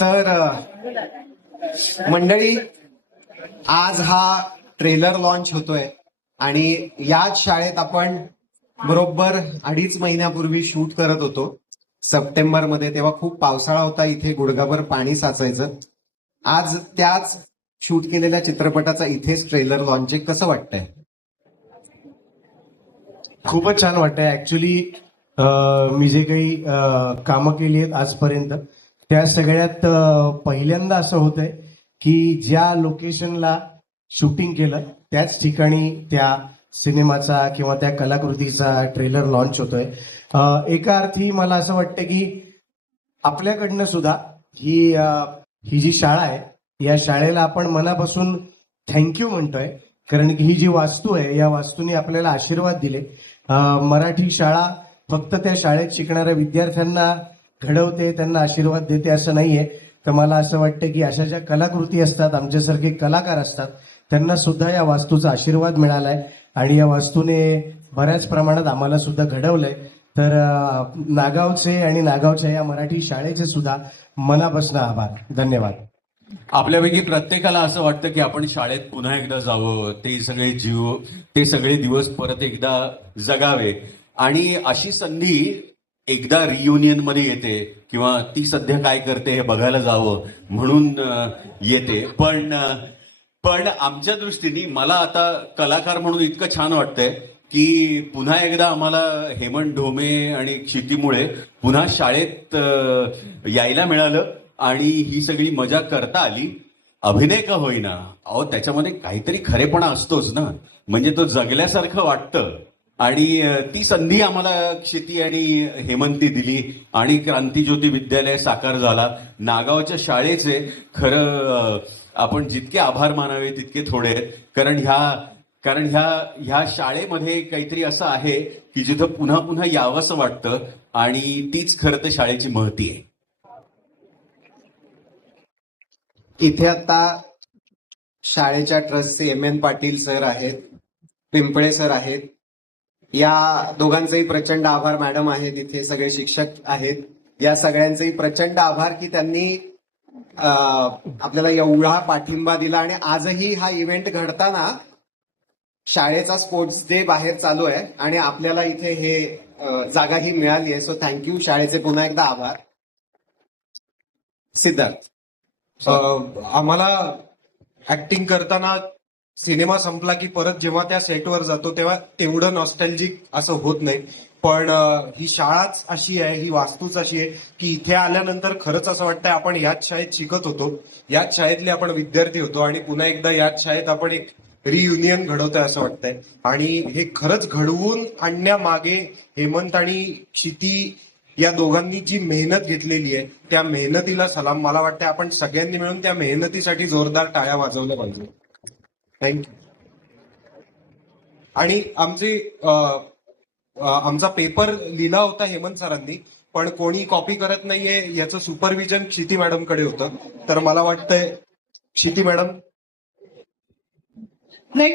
तर मंडळी, आज हा ट्रेलर लॉन्च होतोय आणि याच शाळेत आपण बरोबर 2.5 महिन्यापूर्वी शूट करत होतो सप्टेंबर मध्ये. तेव्हा खूप पावसाळा होता, इथे गुडघाभर पाणी साचायचं. आज त्याच शूट केलेल्या चित्रपटाचा इथेच ट्रेलर लॉन्च आहे. कसं वाटतंय? खूपच छान वाटतंय. ऍक्च्युली मी जे काही कामं केली आहेत आजपर्यंत, त्या सगळ्यात पहिल्यांदा असं होतंय की ज्या लोकेशनला शूटिंग केलं त्याच ठिकाणी त्या सिनेमाचा किंवा त्या कलाकृतीचा ट्रेलर लॉन्च होतोय. एका अर्थी मला असं वाटतं की आपल्याकडनं सुद्धा ही जी शाळा आहे, या शाळेला आपण मनापासून थँक्यू म्हणतोय. कारण की ही जी वास्तू आहे, या वास्तूने आपल्याला आशीर्वाद दिले. मराठी शाळा फक्त त्या शाळेत शिकणाऱ्या विद्यार्थ्यांना घडवते, त्यांना आशीर्वाद देते असं नाहीये. तर मला असं वाटतं की अशा ज्या कलाकृती असतात, आमच्यासारखे कलाकार असतात, त्यांना सुद्धा या वास्तूचा आशीर्वाद मिळालाय आणि या वास्तूने बऱ्याच प्रमाणात आम्हाला सुद्धा घडवलंय. तर नागावचे आणि नागावच्या या मराठी शाळेचे सुद्धा मनापासून आभार. धन्यवाद. आपल्यापैकी प्रत्येकाला असं वाटतं की आपण शाळेत पुन्हा एकदा जावं, ते सगळे दिवस परत एकदा जगावे, आणि अशी संधी एकदा रियुनियन मध्ये येते किंवा ती सध्या काय करते हे बघायला जावं म्हणून येते. पण आमच्या दृष्टीने मला आता कलाकार म्हणून इतकं छान वाटतंय की पुन्हा एकदा आम्हाला हेमंत ढोमे आणि क्षितीमुळे पुन्हा शाळेत यायला मिळालं आणि ही सगळी मजा करता आली. अभिनय का होईना, अहो त्याच्यामध्ये काहीतरी खरेपणा असतोच ना, म्हणजे तो जगल्यासारखं वाटतं. आणि ती संधी आम्हाला क्षिती आणि हेमंती दिली आणि क्रांतिज्योती विद्यालय साकार झाला. नागावच्या शाळेचे खरं आपण जितके आभार मानावे तितके थोडे आहेत. कारण ह्या शाळेमध्ये काहीतरी असं आहे की जिथं पुन्हा पुन्हा यावंसं वाटतं, आणि तीच खरं तर शाळेची महती आहे. इथे आता शाळेच्या ट्रस्टचे एम.एन. पाटील सर आहेत, पिंपळे सर आहेत. या दोघांचेही प्रचंड आभार. मॅडम आहेत, इथे सगळे शिक्षक आहेत. या सगळ्यांचेही प्रचंड आभार की त्यांनी आपल्याला एवढा पाठिंबा दिला. आणि आजही हा इव्हेंट घडताना शाळेचा स्पोर्ट्स डे बाहेर चालू आहे आणि आपल्याला इथे हे जागाही मिळाली आहे. सो थँक्यू, शाळेचे पुन्हा एकदा आभार. सिद्धार्थ, आम्हाला ऍक्टिंग करताना सिनेमा संपला की परत जेव्हा त्या सेटवर जातो तेव्हा तेवढं नॉस्टॅल्जिक असं होत नाही. पण ही शाळाच अशी आहे, ही वास्तूच अशी आहे की इथे आल्यानंतर खरंच असं वाटतंय आपण याच शाळेत शिकत होतो, याच शाळेतले आपण विद्यार्थी होतो आणि पुन्हा एकदा याच शाळेत आपण एक रियुनियन घडवतोय असं वाटतंय. आणि हे खरंच घडवून आणण्यामागे हेमंत आणि क्षिती या दोघांनी जी मेहनत घेतलेली आहे, त्या मेहनतीला सलाम. मला वाटतं आपण सगळ्यांनी मिळून त्या मेहनतीसाठी जोरदार टाळ्या वाजवल्या पाहिजे. थँक्यू. आणि आमचा पेपर लिहिला होता हेमंत सरांनी, पण कोणी कॉपी करत नाहीये याचं सुपरविजन क्षिती मॅडमकडे होतं. तर मला वाटतंय क्षिती मॅडम. नाही,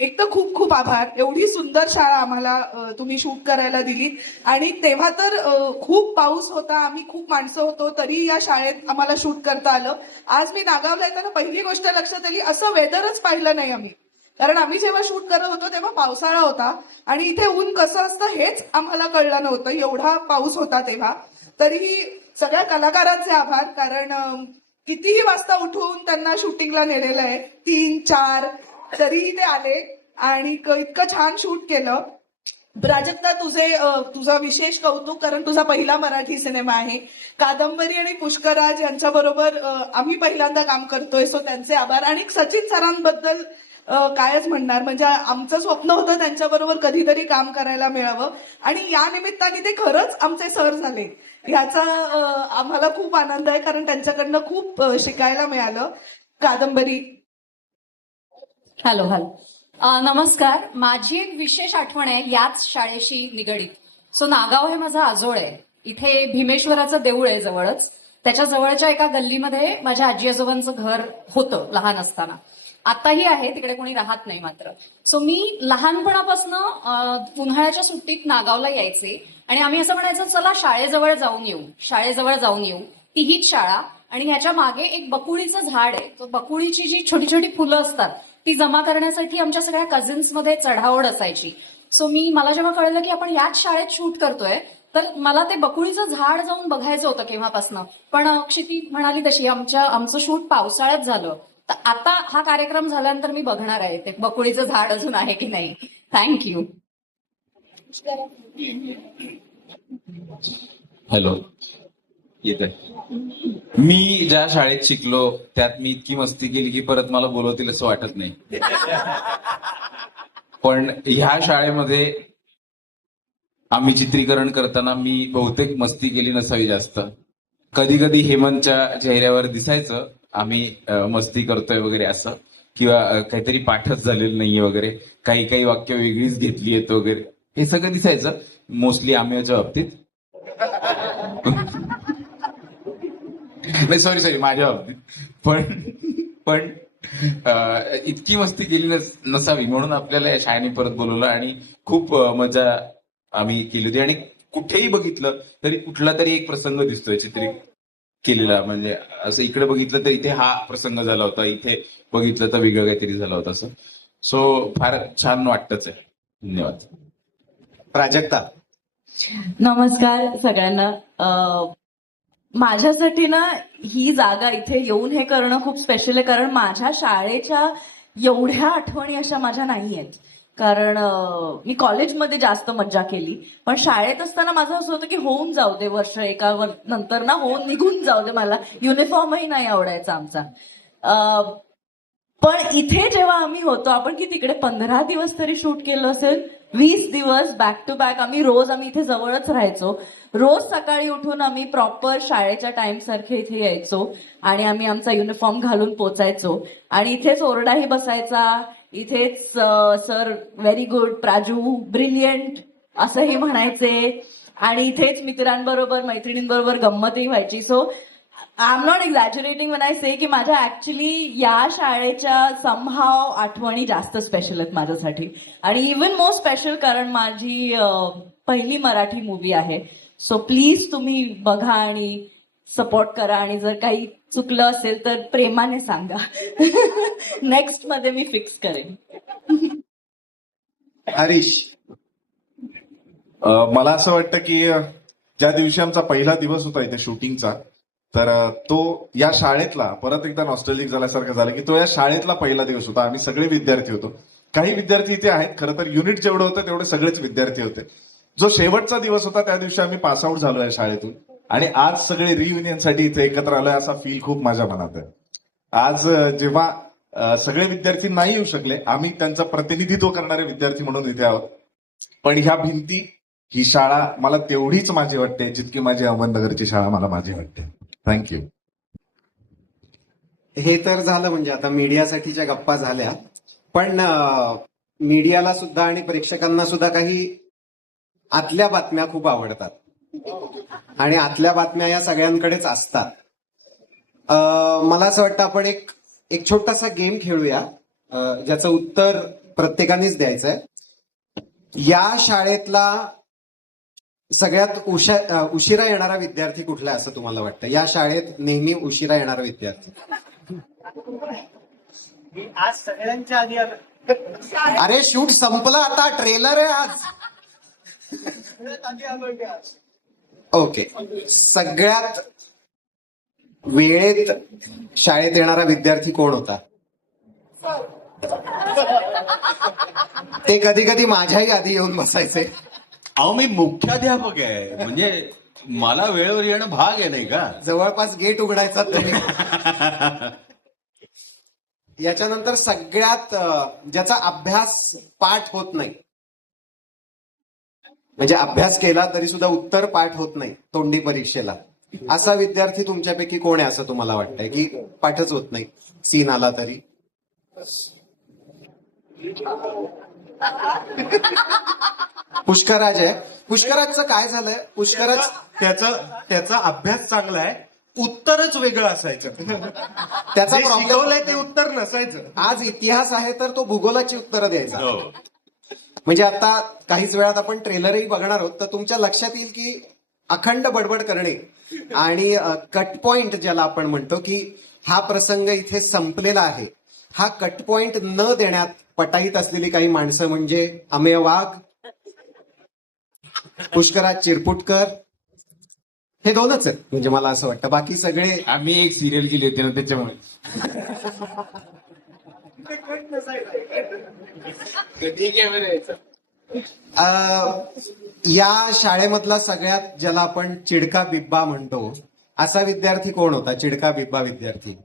एक तर खूप खूप आभार. एवढी सुंदर शाळा आम्हाला तुम्ही शूट करायला दिली. आणि तेव्हा तर खूप पाऊस होता, आम्ही खूप माणसं होतो, तरी या शाळेत आम्हाला शूट करता आलं. आज मी नागावला येताना पहिली गोष्ट लक्षात आली, असं वेदरच पाहिलं नाही आम्ही. कारण आम्ही जेव्हा शूट करत होतो तेव्हा पावसाळा होता आणि इथे ऊन कसं असतं हेच आम्हाला कळलं नव्हतं, एवढा पाऊस होता तेव्हा. तरीही सगळ्या कलाकारांचे आभार, कारण कितीही वाजता उठून त्यांना शूटिंगला नेलेलं आहे, 3-4, तरीही ते आले आणि इतकं छान शूट केलं. प्राजक्ता, तुझं विशेष कौतुक, कारण तुझा पहिला मराठी सिनेमा आहे. कादंबरी आणि पुष्कराज यांच्याबरोबर आम्ही पहिल्यांदा काम करतोय, सो त्यांचे आभार. आणि सचिन सरांबद्दल कायच म्हणणार, म्हणजे आमचं स्वप्न होतं त्यांच्याबरोबर कधीतरी काम करायला मिळावं आणि या निमित्ताने ते खरंच आमचे सर झाले. ह्याचा आम्हाला खूप आनंद आहे, कारण त्यांच्याकडनं खूप शिकायला मिळालं. कादंबरी. हॅलो. नमस्कार. माझी एक विशेष आठवण आहे याच शाळेशी निगडीत. सो नागाव हे माझं आजोळ आहे. इथे भीमेश्वराचं देऊळ आहे जवळच. त्याच्या जवळच्या एका गल्लीमध्ये माझ्या आजी आजोबांचं घर होतं लहान असताना. आताही आहे, तिकडे कोणी राहत नाही मात्र. सो मी लहानपणापासून उन्हाळ्याच्या सुट्टीत नागावला यायचे आणि आम्ही असं म्हणायचो, चला शाळेजवळ जाऊन येऊ. ती हीच शाळा आणि ह्याच्या मागे एक बकुळीचं झाड आहे. तो बकुळीची जी छोटी छोटी फुलं असतात ती जमा करण्यासाठी आमच्या सगळ्या कझिन्समध्ये चढाओढ असायची. सो मला जेव्हा कळलं की आपण याच शाळेत शूट करतोय तर मला ते बकुळीचं झाड जाऊन बघायचं होतं केव्हापासनं. पण क्षिती म्हणाली तशी आमचं शूट पावसाळ्यात झालं. तर आता हा कार्यक्रम झाल्यानंतर मी बघणार आहे ते बकुळीचं झाड अजून आहे की नाही. थँक्यू. हॅलो, येत आहे. मी ज्या शाळेत शिकलो त्यात मी इतकी मस्ती केली की परत मला बोलवतील असं वाटत नाही. पण ह्या शाळेमध्ये आम्ही चित्रीकरण करताना मी बहुतेक मस्ती केली नसावी जास्त. कधी कधी हेमंतच्या चेहऱ्यावर दिसायचं आम्ही मस्ती करतोय वगैरे असं, किंवा काहीतरी पाठच झालेलं नाहीये वगैरे, काही काही वाक्य वेगळीच घेतली आहेत वगैरे, हे सगळं दिसायचं मोस्टली आम्हीच्या बाबतीत. नाही सॉरी माझ्या बाबतीत. पण इतकी मस्ती केली नसावी म्हणून आपल्याला या शाळेने परत बोलवलं आणि खूप मजा आम्ही केली होती. आणि कुठेही बघितलं तरी कुठला तरी एक प्रसंग दिसतोय चित्रित केलेला. म्हणजे असं इकडे बघितलं तर इथे हा प्रसंग झाला होता, इथे बघितलं तर वेगळं काहीतरी झालं होतं असं. सो फार छान वाटतच आहे. धन्यवाद. प्राजक्ता, नमस्कार सगळ्यांना. माझ्यासाठी ना ही जागा इथे येऊन हे करणं खूप स्पेशल आहे, कारण माझ्या शाळेच्या एवढ्या आठवणी अशा माझ्या नाही आहेत. कारण मी कॉलेजमध्ये जास्त मज्जा केली, पण शाळेत असताना माझं असं होतं की होऊन जाऊ दे वर्ष, नंतर ना होऊन निघून जाऊ दे. मला युनिफॉर्मही नाही आवडायचा आमचा. पण इथे जेव्हा आम्ही होतो, आपण की तिकडे 15 दिवस तरी शूट केलं असेल, 20 दिवस बॅक टू बॅक. आम्ही इथे जवळच राहायचो. रोज सकाळी उठून आम्ही प्रॉपर शाळेच्या टाइम सारखे इथे यायचो आणि आम्ही आमचा युनिफॉर्म घालून पोचायचो. आणि इथेच ओरडाही बसायचा, इथेच sir very good, Praju brilliant असंही म्हणायचे, आणि इथेच मित्रांबरोबर मैत्रिणींबरोबर गंमतही व्हायची. So I am not exaggerating when I say की माझ्या ऍक्च्युली या शाळेच्या समहाव आठवणी जास्त स्पेशल आहेत माझ्यासाठी. आणि इव्हन मोर स्पेशल कारण माझी पहिली मराठी मूवी आहे. सो प्लीज तुम्ही बघा आणि सपोर्ट करा, आणि जर काही चुकलं असेल तर प्रेमाने सांगा. नेक्स्ट मध्ये मी फिक्स करेन. हरीश. मला असं वाटतं की ज्या दिवशी आमचा पहिला दिवस होता इथे शूटिंगचा, तर तो या शाळेतला परत एकदा नॉस्टॅल्जिक झाल्यासारखं झालं की तो या शाळेतला पहिला दिवस होता. आम्ही सगळे विद्यार्थी होतो. काही विद्यार्थी इथे आहेत, खरं तर युनिट जेवढं होतं तेवढे सगळेच विद्यार्थी होते. जो शेवटचा दिवस होता त्या दिवशी आम्ही पासआउट झालो या शाळेतून, आणि आज सगळे रियुनियनसाठी इथे एकत्र आलोय असा फील खूप माझ्या मनात आहे. आज जेव्हा सगळे विद्यार्थी नाही येऊ शकले, आम्ही त्यांचं प्रतिनिधित्व करणारे विद्यार्थी म्हणून इथे आहोत. पण ह्या भिंती, ही शाळा मला तेवढीच माझी वाटते जितकी माझी अहमदनगरची शाळा मला माझी वाटते. थँक्यू. हे तर झालं म्हणजे आता मीडियासाठीच्या गप्पा झाल्या, पण मीडियाला सुद्धा आणि प्रेक्षकांना सुद्धा काही आतल्या बातम्या खूप आवडतात, आणि आतल्या बातम्या या सगळ्यांकडेच असतात. मला असं वाटतं आपण एक छोटासा गेम खेळूया, ज्याचं उत्तर प्रत्येकानेच द्यायचंय. या शाळेतला सगळ्यात उशिरा येणारा विद्यार्थी कुठला आहे असं तुम्हाला वाटतं? या शाळेत नेहमी उशिरा येणारा विद्यार्थी. आज सगळ्यांच्या आधी अरे शूट संपलं, आता ट्रेलर आहे आज. ओके, सगळ्यात वेळेत शाळेत येणारा विद्यार्थी कोण होता? ते कधी कधी माझ्याही आधी येऊन बसायचे. अहो मी मुख्याध्यापक आहे, म्हणजे मला वेळेवर येणं भाग आहे नाही का? जवळपास गेट उघडायचा तुम्ही. याच्यानंतर सगळ्यात ज्याचा अभ्यास पाठ होत नाही, म्हणजे अभ्यास केला तरी सुद्धा उत्तर पाठ होत नाही तोंडी परीक्षेला, असा विद्यार्थी तुमच्यापैकी कोण आहे असं तुम्हाला वाटतंय की पाठच होत नाही सीन आला तरी? पुष्कराज आहे. पुष्कराजचं काय झालंय? पुष्कराज त्याचा अभ्यास चांगला आहे, उत्तरच वेगळं असायचं. त्याचा जे प्रॉब्लेम शिकवलंय ते उत्तर नसायचं. आज इतिहास आहे तर तो भूगोलाची उत्तरं द्यायचा. हो. म्हणजे आता काहीच वेळात आपण ट्रेलरही बघणार आहोत, तर तुमच्या लक्षात येईल की अखंड बडबड करणे आणि कट पॉइंट ज्याला आपण म्हणतो की हा प्रसंग इथे संपलेला आहे, हा कट पॉइंट न देण्यात पटाईत असलेली काही माणसं म्हणजे अमेय वाघ, पुष्कराज चिरपुटकर, हे दोनच आहेत. म्हणजे मला असं वाटतं बाकी सगळे आम्ही एक सिरियल केली होती ना त्याच्यामुळे. कधी कॅमेरा यायचा. या शाळेमधला सगळ्यात ज्याला आपण चिडका बिब्बा म्हणतो असा विद्यार्थी कोण होता? चिडका बिब्बा विद्यार्थी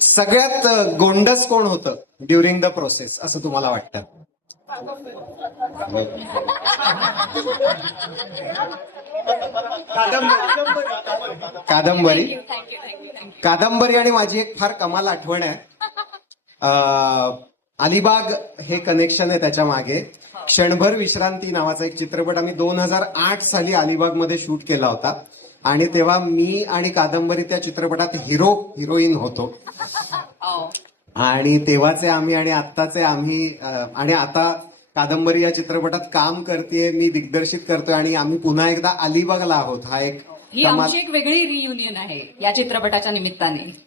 सगळ्यात गोंडस कोण होतं ड्युरिंग द प्रोसेस असं तुम्हाला वाटतं? कादंबरी. कादंबरी आणि माझी एक फार कमाल आठवण आहे. अलिबाग हे कनेक्शन आहे त्याच्या मागे. क्षणभर विश्रांती नावाचा एक चित्रपट आम्ही 2008 साली अलिबागमध्ये शूट केला होता आणि तेव्हा मी आणि कादंबरी त्या चित्रपटात हिरोईन होतो. आणि तेव्हाचे आम्ही आणि आत्ताचे आम्ही आणि आता कादंबरी या चित्रपटात काम करते, मी दिग्दर्शित करतोय आणि आम्ही पुन्हा एकदा अलिबागला आहोत. हा एक ही आमची एक वेगळी रियुनियन आहे या चित्रपटाच्या निमित्ताने.